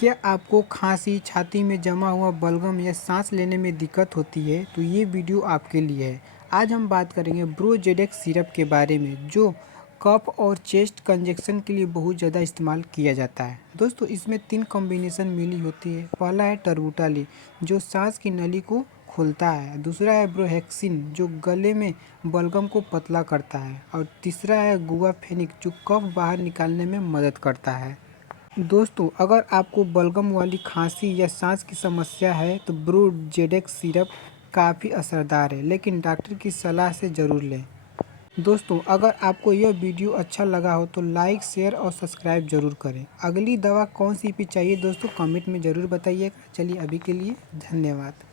क्या आपको खांसी, छाती में जमा हुआ बलगम या सांस लेने में दिक्कत होती है तो ये वीडियो आपके लिए है। आज हम बात करेंगे ब्रोजेडेक्स सिरप के बारे में जो कफ और चेस्ट कंजेक्शन के लिए बहुत ज़्यादा इस्तेमाल किया जाता है। दोस्तों इसमें 3 कॉम्बिनेशन मिली होती है। पहला है टर्बुटाली जो सांस की नली को खोलता है, दूसरा है ब्रोहेक्सिन जो गले में बलगम को पतला करता है और तीसरा है गुआफेनिक जो कफ बाहर निकालने में मदद करता है। दोस्तों अगर आपको बलगम वाली खांसी या सांस की समस्या है तो ब्रोजेडेक्स सिरप काफ़ी असरदार है, लेकिन डॉक्टर की सलाह से ज़रूर लें। दोस्तों अगर आपको यह वीडियो अच्छा लगा हो तो लाइक, शेयर और सब्सक्राइब ज़रूर करें। अगली दवा कौन सी भी चाहिए दोस्तों कमेंट में ज़रूर बताइएगा। चलिए अभी के लिए धन्यवाद।